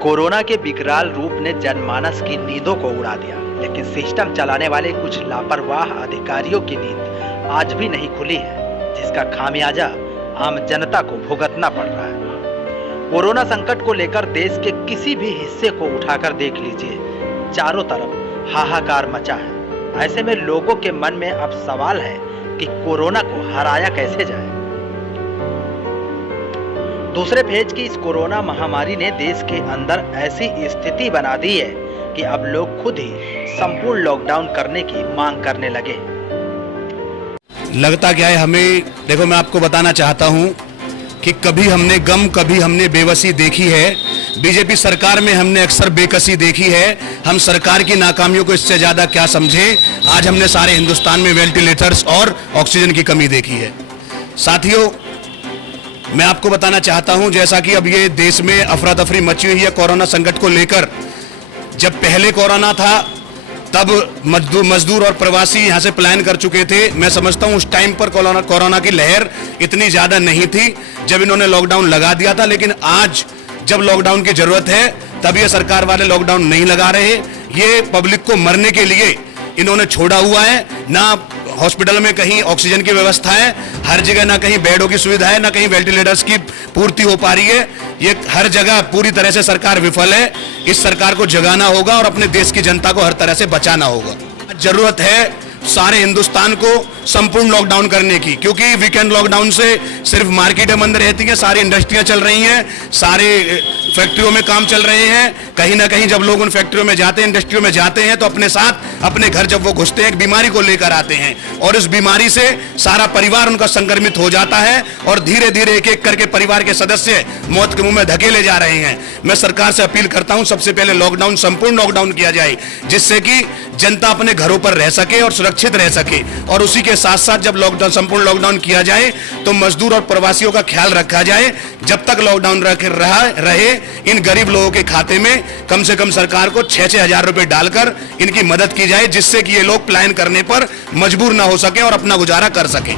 Corona के विकराल रूप ने जनमानस की नींदों को उड़ा दिया, लेकिन सिस्टम चलाने वाले कुछ लापरवाह अधिकारियों की नींद आज भी नहीं खुली है, जिसका खामियाजा आम जनता को भुगतना पड़ रहा है। कोरोना संकट को लेकर देश के किसी भी हिस्से को उठाकर देख लीजिए, चारों तरफ हाहाकार मचा है। ऐसे में लोगों के मन में अब सवाल है कि कोरोना को हराया कैसे जाए। दूसरे फेज की इस कोरोना महामारी ने देश के अंदर ऐसी स्थिति बना दी है कि अब लोग खुद ही संपूर्ण लॉकडाउन करने की मांग करने लगे। लगता क्या है हमें, देखो मैं आपको बताना चाहता हूं कि कभी हमने गम, कभी हमने बेबसी देखी है। बीजेपी सरकार में हमने अक्सर बेकसी देखी है। हम सरकार की नाकामियों को इससे ज्यादा क्या समझे। आज हमने सारे हिंदुस्तान में वेंटिलेटर्स और ऑक्सीजन की कमी देखी है। साथियों, मैं आपको बताना चाहता हूं, जैसा कि अब ये देश में अफरा तफरी मची हुई है कोरोना संकट को लेकर। जब पहले कोरोना था तब मजदूर और प्रवासी यहां से प्लान कर चुके थे। मैं समझता हूं उस टाइम पर कोरोना की लहर इतनी ज्यादा नहीं थी जब इन्होंने लॉकडाउन लगा दिया था, लेकिन आज जब लॉकडाउन की जरूरत है तब ये सरकार वाले लॉकडाउन नहीं लगा रहे। ये पब्लिक को मरने के लिए इन्होंने छोड़ा हुआ है। ना हॉस्पिटल में कहीं ऑक्सीजन की व्यवस्था है, हर जगह ना कहीं बेडों की सुविधा है, ना कहीं वेंटिलेटर्स की पूर्ति हो पा रही है। ये हर जगह पूरी तरह से सरकार विफल है। इस सरकार को जगाना होगा और अपने देश की जनता को हर तरह से बचाना होगा। जरूरत है सारे हिंदुस्तान को संपूर्ण लॉकडाउन करने की, क्योंकि वीकेंड लॉकडाउन से सिर्फ मार्केटें बंद रहती हैं, सारी इंडस्ट्रियां चल रही हैं, सारे फैक्ट्रियों में काम चल रहे हैं। कहीं ना कहीं जब लोग उन फैक्ट्रियों में जाते हैं, इंडस्ट्रियों में जाते हैं, तो अपने साथ अपने घर जब वो घुसते हैं एक बीमारी को लेकर आते हैं और इस बीमारी से सारा परिवार उनका संक्रमित हो जाता है और धीरे धीरे एक एक करके परिवार के सदस्य मौत के मुंह में धकेले जा रहे हैं। मैं सरकार से अपील करता हूं, सबसे पहले लॉकडाउन, संपूर्ण लॉकडाउन किया जाए, जिससे कि जनता अपने घरों पर रह सके और सुरक्षित रह सके। और उसी के साथ साथ जब लॉकडाउन, संपूर्ण लॉकडाउन किया जाए तो मजदूर और प्रवासियों का ख्याल रखा जाए। जब तक लॉकडाउन रहे इन गरीब लोगों के खाते में कम से कम सरकार को 6-6 हजार रुपए डालकर इनकी मदद की जाए, जिससे कि ये लोग प्लान करने पर मजबूर ना हो सके और अपना गुजारा कर सके।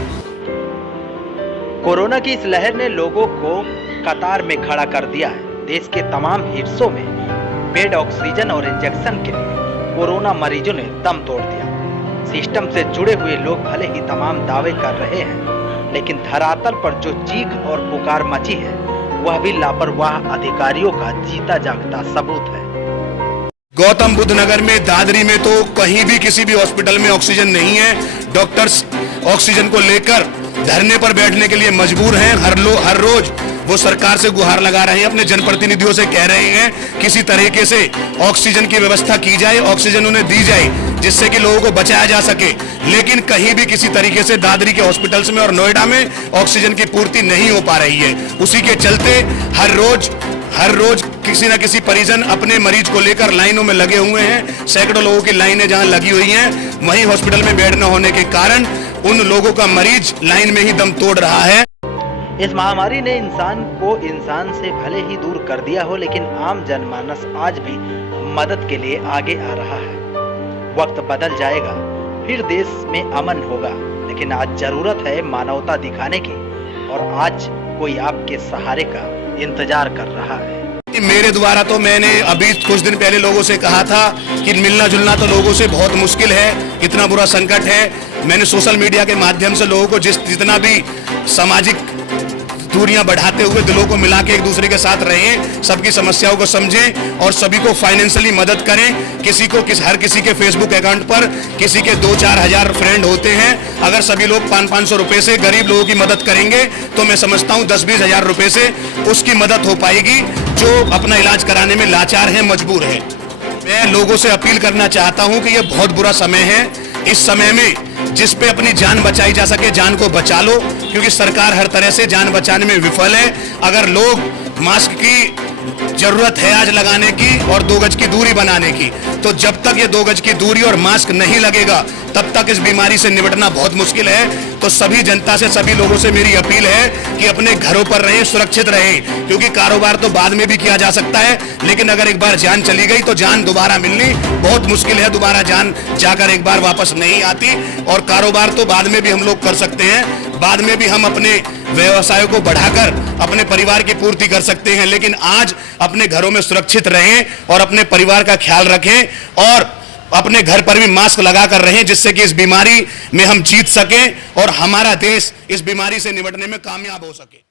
कोरोना की इस लहर ने लोगों को कतार में खड़ा कर दिया है। देश के तमाम हिस्सों में बेड, ऑक्सीजन और इंजेक्शन के लिए कोरोना मरीजों ने दम तोड़ दिया। सिस्टम से जुड़े हुए लोग भले ही तमाम दावे कर रहे हैं, लेकिन धरातल पर जो चीख और पुकार मची है वह भी लापरवाह अधिकारियों का जीता जागता सबूत है। गौतम बुद्ध नगर में, दादरी में तो कहीं भी किसी भी हॉस्पिटल में ऑक्सीजन नहीं है। डॉक्टर्स ऑक्सीजन को लेकर धरने पर बैठने के लिए मजबूर हैं। हर रोज वो सरकार से गुहार लगा रहे हैं, अपने जनप्रतिनिधियों से कह रहे हैं किसी तरीके से ऑक्सीजन की व्यवस्था की जाए, ऑक्सीजन उन्हें दी जाए, जिससे कि लोगों को बचाया जा सके। लेकिन कहीं भी किसी तरीके से दादरी के हॉस्पिटल्स में और नोएडा में ऑक्सीजन की पूर्ति नहीं हो पा रही है। उसी के चलते हर रोज किसी न किसी परिजन अपने मरीज को लेकर लाइनों में लगे हुए हैं। सैकड़ों लोगों की लाइनें जहां लगी हुई हैं, वहीं हॉस्पिटल में बेड न होने के कारण उन लोगों का मरीज लाइन में ही दम तोड़ रहा है। इस महामारी ने इंसान को इंसान से भले ही दूर कर दिया हो, लेकिन आम जनमानस आज भी मदद के लिए आगे आ रहा है। वक्त बदल जाएगा, फिर देश में अमन होगा, लेकिन आज जरूरत है मानवता दिखाने की, और आज कोई आपके सहारे का इंतजार कर रहा है। मेरे द्वारा तो मैंने अभी कुछ दिन पहले लोगों से कहा था कि मिलना जुलना तो लोगों से बहुत मुश्किल है, इतना बुरा संकट है। मैंने सोशल मीडिया के माध्यम से लोगों को जितना भी सामाजिक दूरियां बढ़ाते हुए दिलों को मिला के एक दूसरे के साथ रहें, सबकी समस्याओं को समझें और सभी को फाइनेंशियली मदद करें। हर किसी के फेसबुक अकाउंट पर किसी के 2-4 हजार फ्रेंड होते हैं। अगर सभी लोग 500-500 रुपए से गरीब लोगों की मदद करेंगे तो मैं समझता हूं 10-20 हजार रुपए से उसकी मदद हो पाएगी जो अपना इलाज कराने में लाचार है, मजबूर है। मैं लोगों से अपील करना चाहता हूं कि यह बहुत बुरा समय है। इस समय में जिस पे अपनी जान बचाई जा सके, जान को बचा लो, क्योंकि सरकार हर तरह से जान बचाने में विफल है। अगर लोग मास्क की जरूरत है आज लगाने की और 2 गज की दूरी बनाने की, तो जब तक ये 2 गज की दूरी और मास्क नहीं लगेगा तब तक इस बीमारी से निपटना बहुत मुश्किल है। तो सभी जनता से, सभी लोगों से मेरी अपील है कि अपने घरों पर रहें, सुरक्षित रहें, क्योंकि कारोबार तो बाद में भी किया जा सकता है, लेकिन अगर एक बार जान चली गई तो जान दोबारा मिलनी बहुत मुश्किल है। दोबारा जान जाकर एक बार वापस नहीं आती, और कारोबार तो बाद में भी हम लोग कर सकते हैं, बाद में भी हम अपने व्यवसायों को बढ़ाकर अपने परिवार की पूर्ति कर सकते हैं, लेकिन आज अपने घरों में सुरक्षित रहें और अपने परिवार का ख्याल रखें और अपने घर पर भी मास्क लगाकर रहें, जिससे कि इस बीमारी में हम जीत सकें और हमारा देश इस बीमारी से निपटने में कामयाब हो सके।